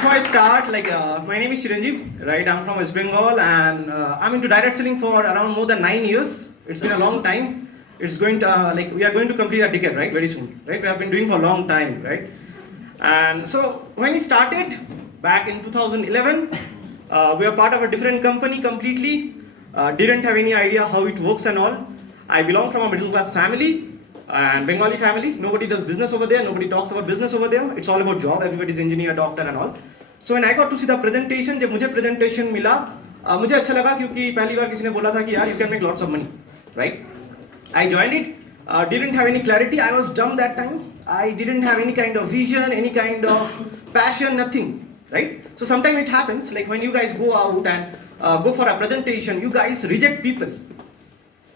Before I start, my name is Chiranjib, right? I'm from Westbengal, and I'm into direct selling for around more than 9 years. It's been a long time. It's going to we are going to complete a decade, right? Very soon, right? We have been doing for a long time, right? And so when we started back in 2011, we are part of a different company completely. Didn't have any idea how it works and all. I belong from a middle class family and Bengali family. Nobody does business over there. Nobody talks about business over there. It's all about job. Everybody's engineer, doctor and all. So when I got to see the presentation, जब मुझे presentation मिला, मुझे अच्छा लगा क्योंकि पहली बार किसी ने बोला था कि यार you can make lots of money, right? I joined it. Didn't have any clarity. I was dumb that time. I didn't have any kind of vision, any kind of passion, nothing, right? So sometimes it happens, like when you guys go out and go for a presentation, you guys reject people,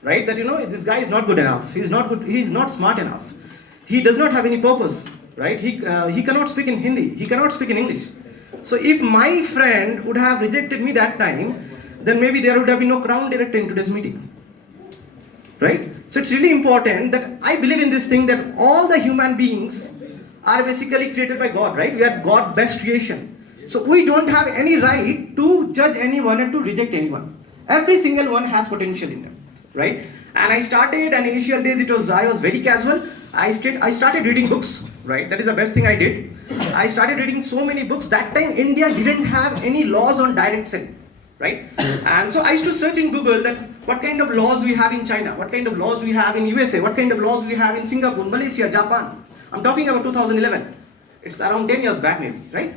right? That this guy is not good enough. He's not good. He's not smart enough. He does not have any purpose, right? He cannot speak in Hindi. He cannot speak in English. So if my friend would have rejected me that time, then maybe there would have been no crown director in today's meeting, right? So it's really important that I believe in this thing that all the human beings are basically created by God, right? We are God's best creation. So we don't have any right to judge anyone and to reject anyone. Every single one has potential in them, right? And I started, and initial days I was very casual. I started reading books, right? That is the best thing I did. I started reading so many books. That time India didn't have any laws on direct selling, right? And so I used to search in Google that what kind of laws we have in China, what kind of laws we have in USA, what kind of laws we have in Singapore, Malaysia, Japan. I'm talking about 2011. It's around 10 years back maybe, right?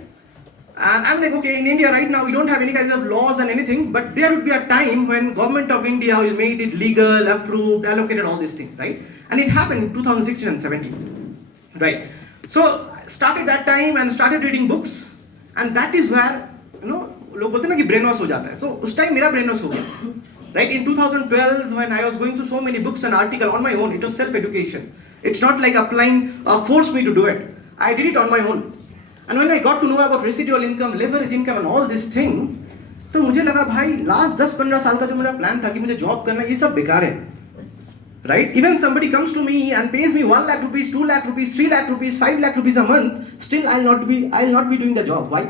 And I'm like, okay, in India right now we don't have any kinds of laws and anything, but there would be a time when government of India will make it legal, approved, allocated, all these things, right? And it happened in 2016 and 17, right? So started that time and started reading books, and that is where लोग बोलते हैं ना कि brain wash हो जाता है. So उस time मेरा brain wash हो गया, right? In 2012 when I was going through so many books and articles on my own, it was self-education. It's not like applying forced me to do it. I did it on my own. And when I got to know about residual income, leverage income and all this thing, तो मुझे लगा भाई last 10-15 साल का जो मेरा plan था कि मुझे job करना ये सब बेकार है, right? Even somebody comes to me and pays me 1 lakh rupees, 2 lakh rupees, 3 lakh rupees, 5 lakh rupees a month, still I'll not be doing the job. Why?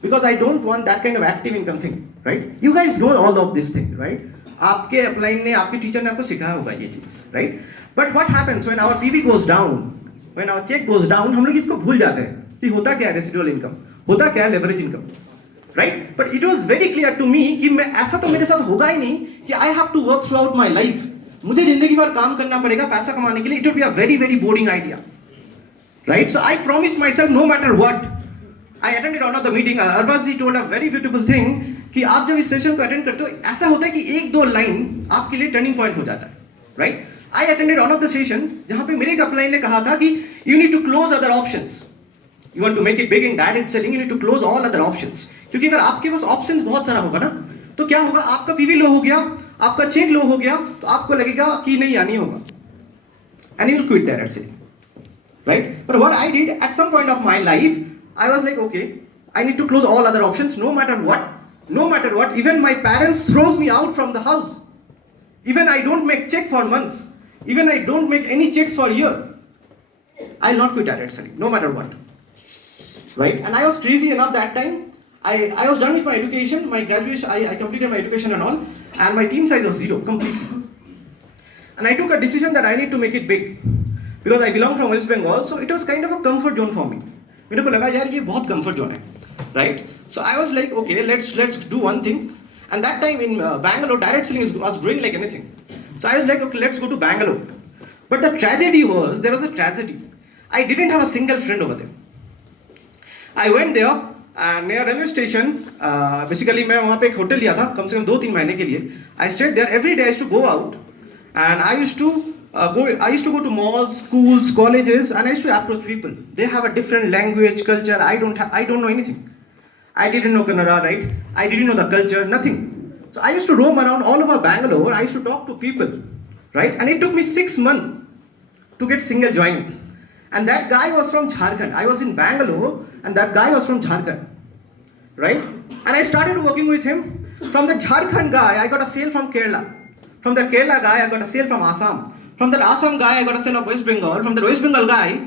Because I don't want that kind of active income thing, right? You guys know all of this thing, right? आपके upline ने, आपके teacher ने आपको सिखाया होगा ये चीज, right? But what happens when our PV goes down, when our check goes down, हम लोग इसको भूल जाते हैं कि होता क्या है residual income, होता क्या है leverage income, right? But it was very clear to me कि मैं ऐसा तो मेरे साथ होगा ही नहीं कि I have to work throughout my life. मुझे जिंदगी भर काम करना पड़ेगा पैसा कमाने के लिए. It would be a very very boring idea, right? So I promised myself no matter what. I attended one of the meeting. Arvaz ji told a very beautiful thing कि आप जब इस सेशन को अटेंड करते हो ऐसा होता है कि एक दो लाइन आपके लिए टर्निंग पॉइंट हो जाता है, right? I attended one of the session जहाँ पे मेरे एक अपलाइन ने कहा था कि you need to close other options. You want to make it big in direct selling, you need to close all other options. क्योंकि अगर आपके पास options बहुत सारा होगा ना, तो क्या होगा, आपका PV लो हो गया, आपका चेक लो हो गया, तो आपको लगेगा कि नहीं आनी होगा, and you will quit direct selling, right? But what I did at some point of my life, I was like, okay, I need to close all other options, no matter what. Even my parents throws me out from the house. Even I don't make check for months. Even I don't make any checks for a year. I'll not quit direct selling, no matter what. Right? And I was crazy enough that time. I was done with my education, my graduation, I completed my education and all, and my team size was 0, completely. And I took a decision that I need to make it big. Because I belong from West Bengal, so it was kind of a comfort zone for me. मेरे को लगा यार ये बहुत comfort zone है, right? So I was like, okay, let's do one thing. And that time in Bangalore, direct selling was growing like anything. So I was like, okay, let's go to Bangalore. But the tragedy was, there was a tragedy. I didn't have a single friend over there. I went there near railway station. Basically मैं वहाँ पे एक hotel लिया था कम से कम 2-3 महीने के लिए. I stayed there every day. I used to go out, and I used to go to malls, schools, colleges, and I used to approach people. They have a different language, culture. I don't know anything. I didn't know Kannada, right? I didn't know the culture, nothing. So I used to roam around all over Bangalore. I used to talk to people, right? And it took me 6 months to get single joining. And that guy was from Jharkhand. I was in Bangalore, and that guy was from Jharkhand, right? And I started working with him. From the Jharkhand guy, I got a sale from Kerala. From the Kerala guy, I got a sale from Assam. From that Assam guy, I got a sale of West Bengal. From the West Bengal guy,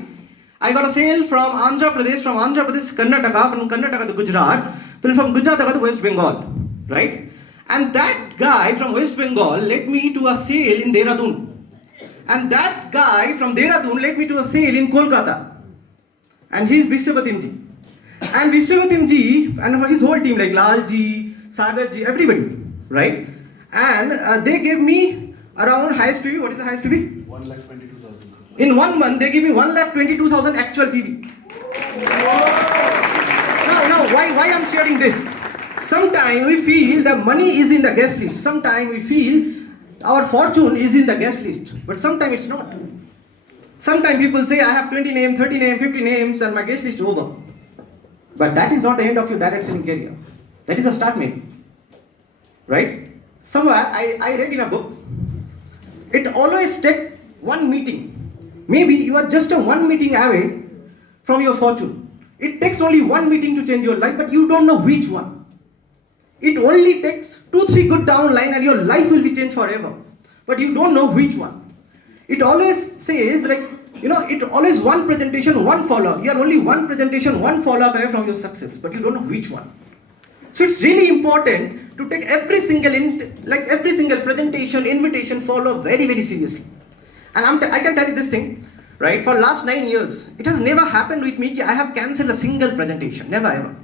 I got a sale from Andhra Pradesh Karnataka, from Karnataka to Gujarat, then from Gujarat to West Bengal, right? And that guy from West Bengal led me to a sale in Dehradun. And that guy from Dehradun led me to a sale in Kolkata. And he's Vishwatimji. And Vishwatimji and his whole team, like Lalji, Sagarji, everybody, right? And they gave me around highest PV. What is the highest PV? 1,22,000. In 1 month, they gave me 1,22,000 actual PV. Now, why I'm sharing this? Sometimes we feel the money is in the guest list. Sometimes we feel our fortune is in the guest list. But sometimes it's not. Sometimes people say, I have 20 names, 30 names, 50 names, and my guest list is over. But that is not the end of your direct selling career. That is a start maybe. Right? Somewhere I read in a book, it always takes one meeting. Maybe you are just a one meeting away from your fortune. It takes only one meeting to change your life, but you don't know which one. It only takes 2-3 good downline and your life will be changed forever. But you don't know which one. It always says like, it always one presentation, one follow-up. You are only one presentation, one follow-up away from your success, but you don't know which one. So it's really important to take every single presentation, invitation, follow very, very seriously. And I can tell you this thing, right? For last 9 years, it has never happened with me that I have cancelled a single presentation. Never ever.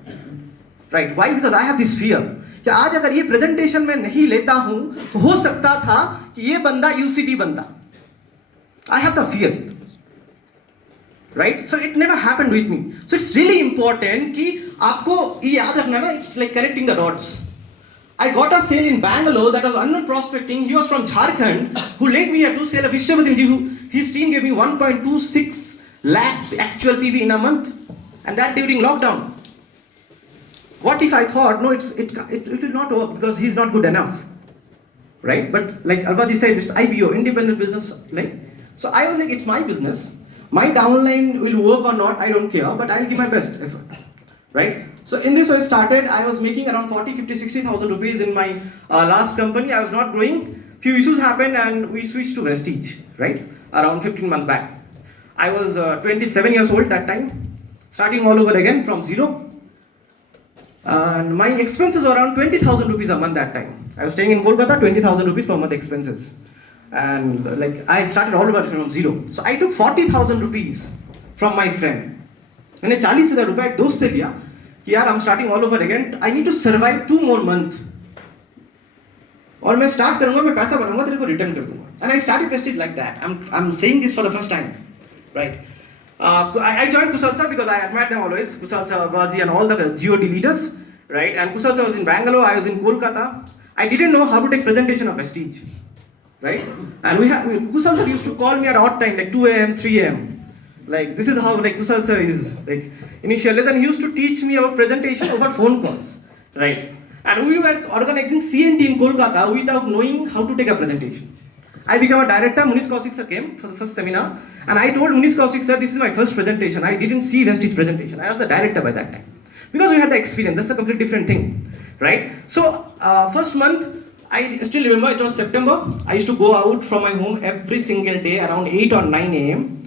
Right? Why? Because I have this fear. कि आज अगर ये presentation मैं नहीं लेता हूँ, तो हो सकता था कि ये बंदा UCD बनता. I have the fear. Right? So it never happened with me. So it's really important कि आपको ये याद रखना ना, it's like connecting the dots. I got a sale in Bangalore that was unknown prospecting. He was from Jharkhand, who led me to sell a Vishwatimji, who his team gave me 1.26 lakh actual PV in a month, and that during lockdown. What if I thought, no, it will not work because he's not good enough, right? But like Alvadi said, it's IPO, independent business, like. So I was like, it's my business. My downline will work or not, I don't care, but I'll give my best effort, right? So in this way I started, I was making around 40, 50, 60,000 rupees in my last company. I was not growing. Few issues happened and we switched to Vestige, right? Around 15 months back. I was 27 years old that time, starting all over again from zero. And my expenses were around 20,000 rupees a month that time. I was staying in Kolkata, 20,000 rupees per month expenses. And like I started all over from zero. So I took 40,000 rupees from my friend. मैंने 40,000 रुपए एक दोस्त से लिया कि यार I'm starting all over again. I need to survive 2 more months. और मैं start करूँगा, मैं पैसा बनाऊँगा, तेरे को return कर दूँगा. And I started Vestige like that. I'm saying this for the first time, right? I joined Kushal sir because I admired them always. Kushal sir, Vazi and all the GOD leaders, right? And Kushal sir was in Bangalore, I was in Kolkata. I didn't know how to take presentation of Vestige, right? And Kushal sir used to call me at odd time, like 2 a.m., 3 a.m. Like this is how like Kushal sir is like initial lesson. He used to teach me about presentation over phone calls, right? And we were organizing CNT in Kolkata without knowing how to take a presentation. I became a director. Munish Kaushik sir came for the first seminar, and I told Munish Kaushik sir, this is my first presentation. I didn't see Vestige presentation. I was the director by that time because we had the experience. That's a completely different thing, right? So first month, I still remember it was September. I used to go out from my home every single day around 8 or 9 a.m.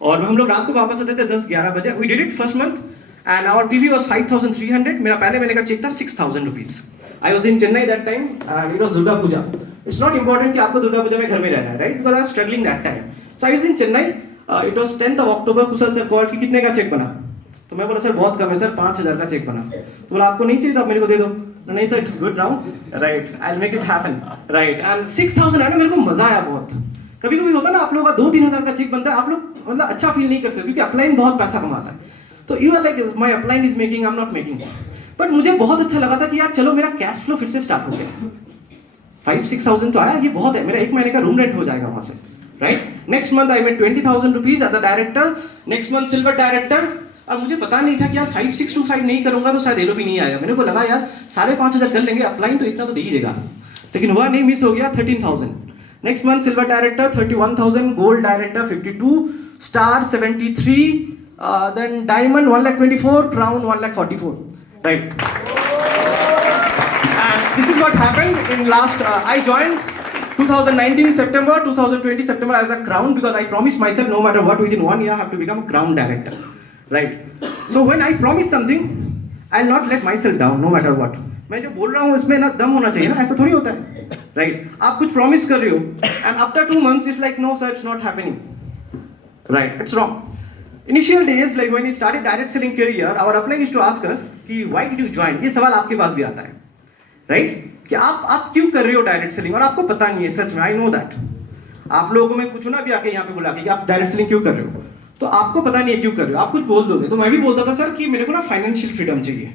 और हम लोग रात को वापस आते थे 10-11 बजे. We did it first month, and our PV was 5,300. मेरा पहले महीने का चेक था 6,000 rupees. I was in Chennai that time, and it was Durga Puja. It's not important कि आपको दुर्गा पूजा में घर में रहना है, right? Because I was struggling that time. So I was in Chennai. It was 10th of October. Kusal sir call कि कितने का चेक बना? तो मैं बोला सर बहुत कम है सर, 5,000 का चेक बना. तो बोला आपको नहीं चाहिए तो आप मेरे को दे दो. नहीं sir, it's good now, right? I'll make it happen, right? And 6,000 है ना, मेरे को मजा आया बहुत. कभी कभी होता है ना आप लोगों का 2-3 हज़ार का चेक बनता है, आप लोग मतलब अच्छा फील नहीं करते क्योंकि अपलाइन बहुत पैसा कमाता है. तो you are like my upline is making, I am not making. But मुझे बहुत अच्छा लगा था कि यार चलो मेरा कैश फ्लो फिर से स्टार्ट हो गया. 5-6,000 तो आया, ये बहुत है, मेरा 1 महीने का रूम रेंट हो जाएगा वहां से, right? Next month I made 20,000 rupees as a director. Next month silver director. अब मुझे पता नहीं था कि यार 5,625 नहीं करूंगा तो शायद एलो भी नहीं आएगा. मेरे को लगा यार 5,500 कर लेंगे, अपलाइन तो इतना तो दे ही देगा, लेकिन हुआ नहीं, मिस हो गया. 13,000. Next month, silver director 31,000, gold director 52, star 73, then diamond 1,24,000, crown 1,44,000, right? And this is what happened in last. I joined 2019 September, 2020 September, I was a crown because I promised myself no matter what, within 1 year I have to become crown director. Right? So when I promise something, I'll not let myself down no matter what. मैं जो बोल रहा हूँ इसमें ना दम होना चाहिए ना, ऐसा थोड़ी होता है. Right? आप कुछ promise कर रहे हो and after 2 months it's like no sir, it's not happening. Right? It's wrong. Initial days, like when we started direct selling career, our upline used to ask us कि why did you join? ये सवाल आपके पास भी आता है. Right? कि आप क्यों कर रहे हो डायरेक्ट सेलिंग और आपको पता नहीं है. सच में आई नो दैट. आप लोगों को मैं पूछूं ना अभी आके यहाँ पे बुला के कि आप डायरेक्ट सेलिंग क्यों कर रहे हो, तो आपको पता नहीं है क्यों कर रहे हो. आप कुछ बोल दोगे. तो मैं भी बोलता था सर कि मेरे को ना फाइनेंशियल फ्रीडम चाहिए.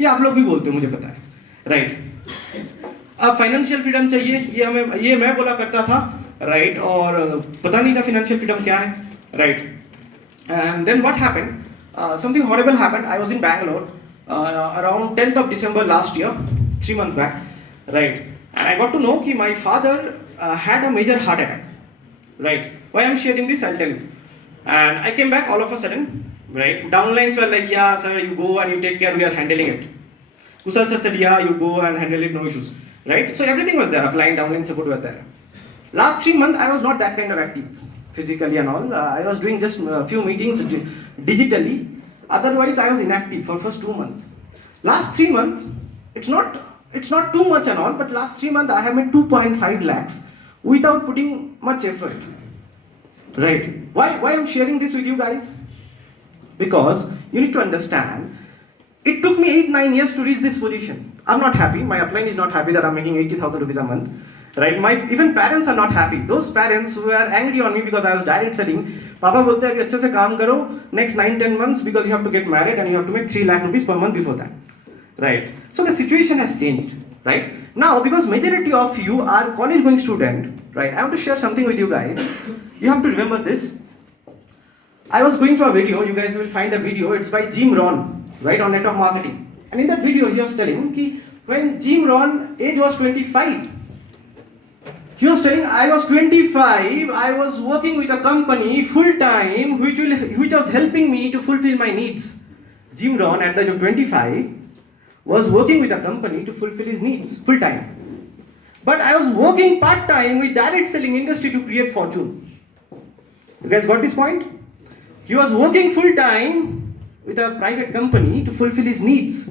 ये आप लोग भी बोलते हो, मुझे पता है. राइट? अब फाइनेंशियल फ्रीडम चाहिए, ये मैं बोला करता था. राइट? और पता नहीं था फाइनेंशियल फ्रीडम क्या है. Right? And then what happened, something horrible happened. I was in Bangalore around 10th of December last year, 3 months back. Right? And I got to know that my father had a major heart attack. Right? Why I'm sharing this, I'll tell you. And I came back all of a sudden. Right? Downlines were like, yeah sir, you go and you take care, we are handling it. Kusal sir said, yeah, you go and handle it, no issues. Right? So everything was there, upline, downline support was there. Last 3 months I was not that kind of active physically and all. I was doing just a few meetings digitally. Otherwise I was inactive for first 2 months. Last 3 months, it's not too much and all, but last 3 months I have made 2.5 lakhs without putting much effort. Right? Why I'm sharing this with you guys? Because you need to understand, it took me 8-9 years to reach this position. I'm not happy. My upline is not happy that I'm making 80,000 rupees a month. Right? My even parents are not happy. Those parents who are angry on me because I was direct selling, पापा बोलते हैं कि अच्छे से काम करो next 9-10 months because you have to get married and you have to make 3 lakh rupees per month before that. Right? So the situation has changed. Right? Now because majority of you are college going student, right? I have to share something with you guys. You have to remember this. I was going through a video. You guys will find the video. It's by Jim Rohn, right, on network marketing. And in that video he was telling that when Jim Rohn age was 25. He was telling, I was 25, I was working with a company full time which was helping me to fulfill my needs. Jim Rohn at the age of 25 was working with a company to fulfill his needs full time. But I was working part time with direct selling industry to create fortune. You guys got this point? He was working full time with a private company to fulfill his needs.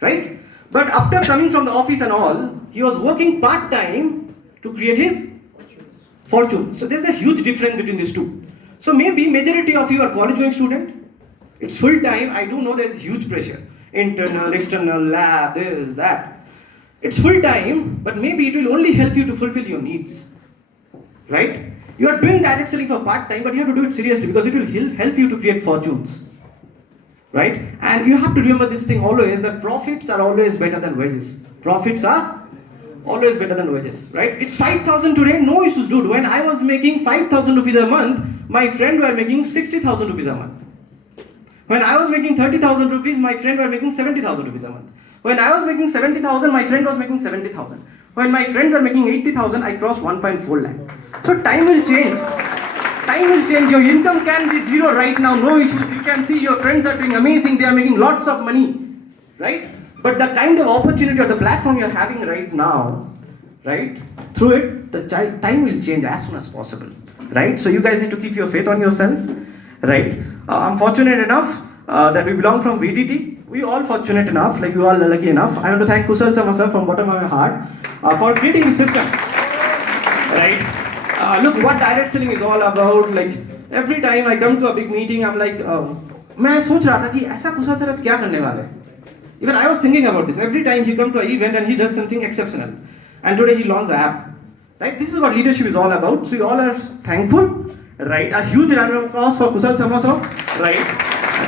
Right? But after coming from the office and all, he was working part time to create his fortune. So there's a huge difference between these two. So maybe majority of you are college going student. It's full time. I do know there's huge pressure. Internal, external, lab, this, that. It's full time, but maybe it will only help you to fulfill your needs. Right? You are doing direct selling for part time, but you have to do it seriously because it will help you to create fortunes. Right? And you have to remember this thing always, that profits are always better than wages. Profits are always better than wages, right? It's 5,000 today, no issues, dude. When I was making 5,000 rupees a month, my friend were making 60,000 rupees a month. When I was making 30,000 rupees, my friend were making 70,000 rupees a month. When I was making 70,000, my friend was making 70,000. When my friends are making 80,000, I crossed 1.4 lakh. So time will change. Time will change. Your income can be zero right now, no issues. You can see your friends are doing amazing. They are making lots of money, right? But the kind of opportunity or the platform you're having right now, right, through it, the time will change as soon as possible, right? So you guys need to keep your faith on yourself, right? I'm fortunate enough that we belong from VDT. We all fortunate enough, like you all are lucky enough. I want to thank Kusal Sama sir from bottom of my heart for creating this system, right? Look what direct selling is all about. Like every time I come to a big meeting, I'm like, मैं सोच रहा था कि ऐसा कुशल sir आज क्या करने वाले हैं. Even I was thinking about this. Every time he comes to an event and he does something exceptional. And today he launched the app. Right? This is what leadership is all about. So you all are thankful. Right? A huge round of applause for Kusal Samaso. Right?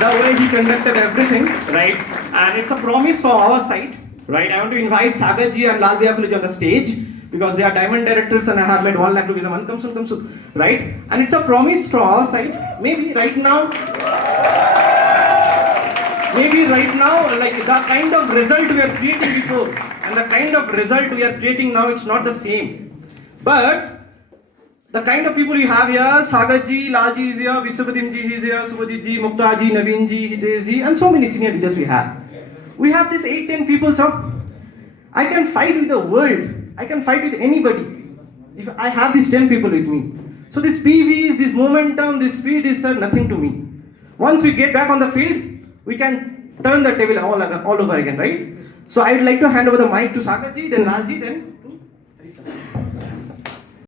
The way he conducted everything. Right? And it's a promise from our side. Right? I want to invite Sagar ji and Lal Bhaiya on the stage. Because they are diamond directors and I have made 1 lakh rupees a month. Come soon. Right? And it's a promise from our side. Maybe right now, like the kind of result we are creating before and the kind of result we are creating now, it's not the same. But the kind of people you have here, Sagar ji, Lal ji is here, Vishwabadim ji is here, Subhajit ji, Mukta ji, Naveen ji, Hitesh ji, and so many senior leaders we have. We have this 8-10 people, so I can fight with the world. I can fight with anybody. if I have these 10 people with me. So this PV, this momentum, this speed is nothing to me. Once we get back on the field, we can turn the table all over again, right? So I'd like to hand over the mic to Sagarji, then Lalji, then to Harisa.